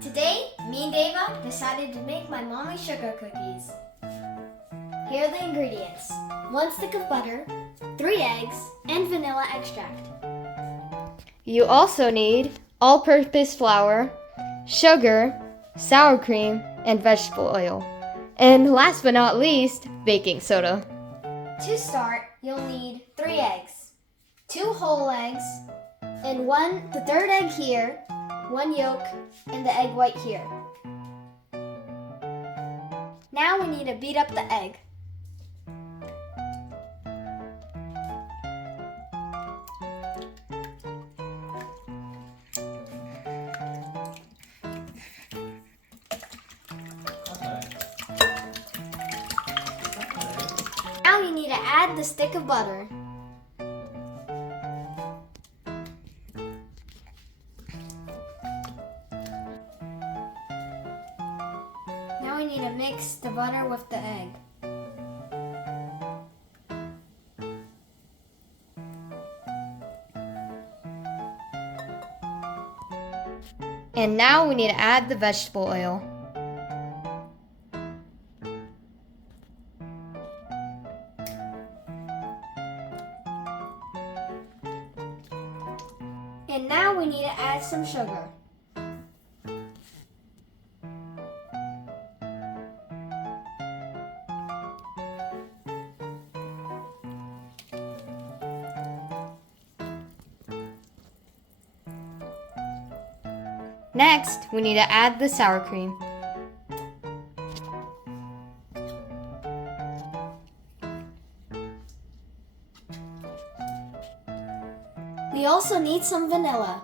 Today, me and Emmva decided to make my mommy's sugar cookies. Here are the ingredients: 1 stick of butter, 3 eggs, and vanilla extract. You also need all-purpose flour, sugar, sour cream, and vegetable oil. And last but not least, baking soda. To start, you'll need 3 eggs, 2 whole eggs, and the third egg here, 1 yolk, and the egg white here. Now we need to beat up the egg. Now you need to add the stick of butter. Now we need to mix the butter with the egg. And now we need to add the vegetable oil. And now we need to add some sugar. Next, we need to add the sour cream. We also need some vanilla.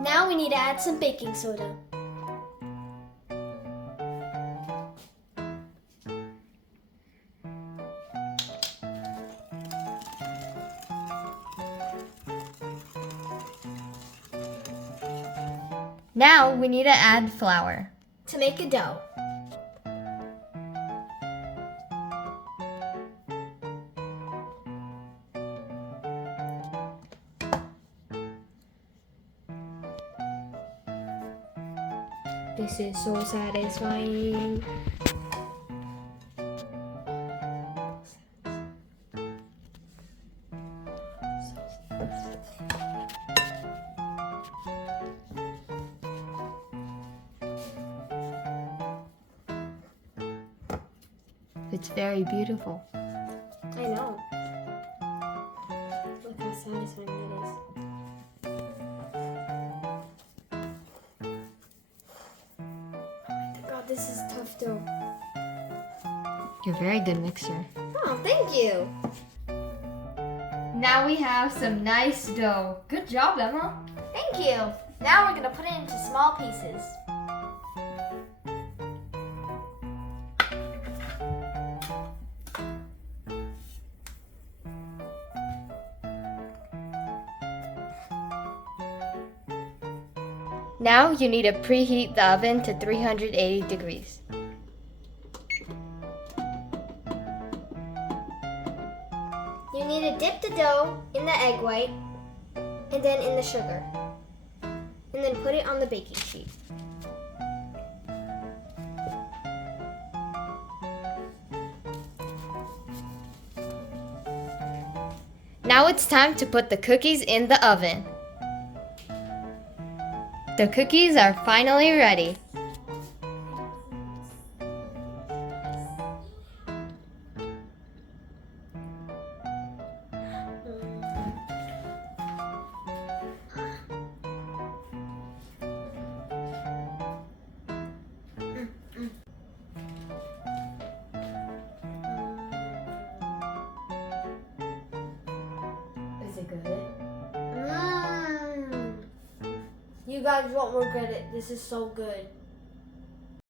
Now we need to add some baking soda. Now we need to add flour. To make a dough. This is so satisfying. It's very beautiful. I know. Look how satisfying that is. Oh my god, this is tough dough. You're a very good mixer. Oh, thank you. Now we have some nice dough. Good job, Emma. Thank you. Now we're gonna put it into small pieces. Now you need to preheat the oven to 380 degrees. You need to dip the dough in the egg white and then in the sugar. And then put it on the baking sheet. Now it's time to put the cookies in the oven. The cookies are finally ready. Is it good? You guys won't regret it. This is so good.